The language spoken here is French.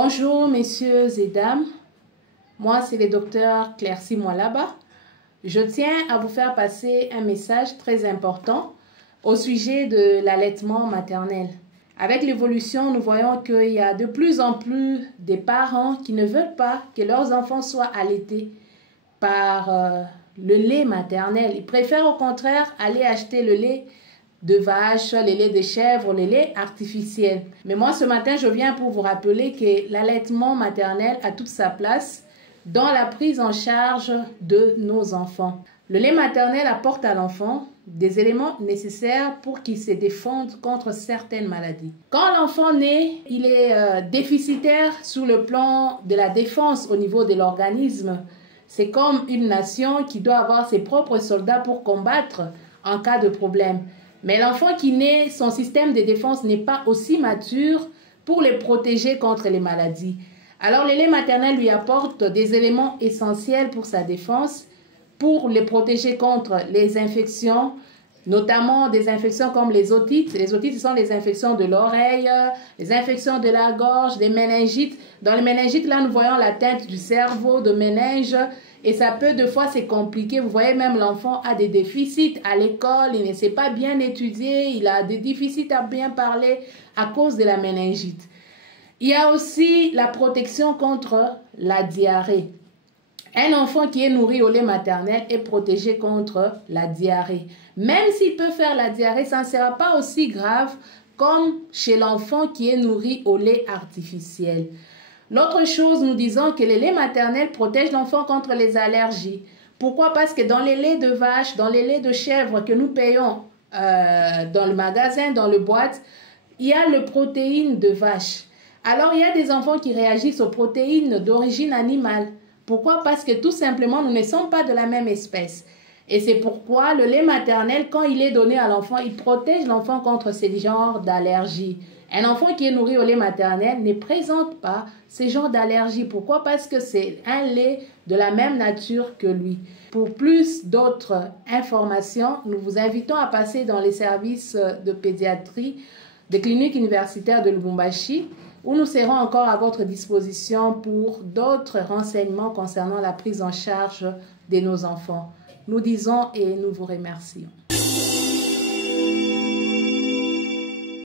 Bonjour messieurs et dames, moi c'est le docteur Clercy Mwalaba. Je tiens à vous faire passer un message très important au sujet de l'allaitement maternel. Avec l'évolution, nous voyons qu'il y a de plus en plus de parents qui ne veulent pas que leurs enfants soient allaités par le lait maternel. Ils préfèrent au contraire aller acheter le lait de vache, le lait de chèvre, le lait artificiel. Mais moi, ce matin, je viens pour vous rappeler que l'allaitement maternel a toute sa place dans la prise en charge de nos enfants. Le lait maternel apporte à l'enfant des éléments nécessaires pour qu'il se défende contre certaines maladies. Quand l'enfant naît, il est déficitaire sur le plan de la défense au niveau de l'organisme. C'est comme une nation qui doit avoir ses propres soldats pour combattre en cas de problème. Mais l'enfant qui naît, son système de défense n'est pas aussi mature pour le protéger contre les maladies. Alors le lait maternel lui apporte des éléments essentiels pour sa défense, pour le protéger contre les infections, notamment des infections comme les otites. Les otites, ce sont les infections de l'oreille, les infections de la gorge, les méningites. Dans les méningites, là, nous voyons l'atteinte du cerveau, de méninges. Et ça peut, des fois, c'est compliqué. Vous voyez, même l'enfant a des déficits à l'école. Il ne sait pas bien étudier. Il a des déficits à bien parler à cause de la méningite. Il y a aussi la protection contre la diarrhée. Un enfant qui est nourri au lait maternel est protégé contre la diarrhée. Même s'il peut faire la diarrhée, ça ne sera pas aussi grave comme chez l'enfant qui est nourri au lait artificiel. L'autre chose, nous disons que le lait maternel protège l'enfant contre les allergies. Pourquoi? Parce que dans les laits de vache, dans les laits de chèvre que nous payons dans le magasin, dans le boîte, il y a le protéine de vache. Alors, il y a des enfants qui réagissent aux protéines d'origine animale. Pourquoi? Parce que tout simplement, nous ne sommes pas de la même espèce. Et c'est pourquoi le lait maternel, quand il est donné à l'enfant, il protège l'enfant contre ces genres d'allergies. Un enfant qui est nourri au lait maternel ne présente pas ces genres d'allergies. Pourquoi? Parce que c'est un lait de la même nature que lui. Pour plus d'autres informations, nous vous invitons à passer dans les services de pédiatrie des cliniques universitaires de Lubumbashi, où nous serons encore à votre disposition pour d'autres renseignements concernant la prise en charge de nos enfants. Nous disons et nous vous remercions.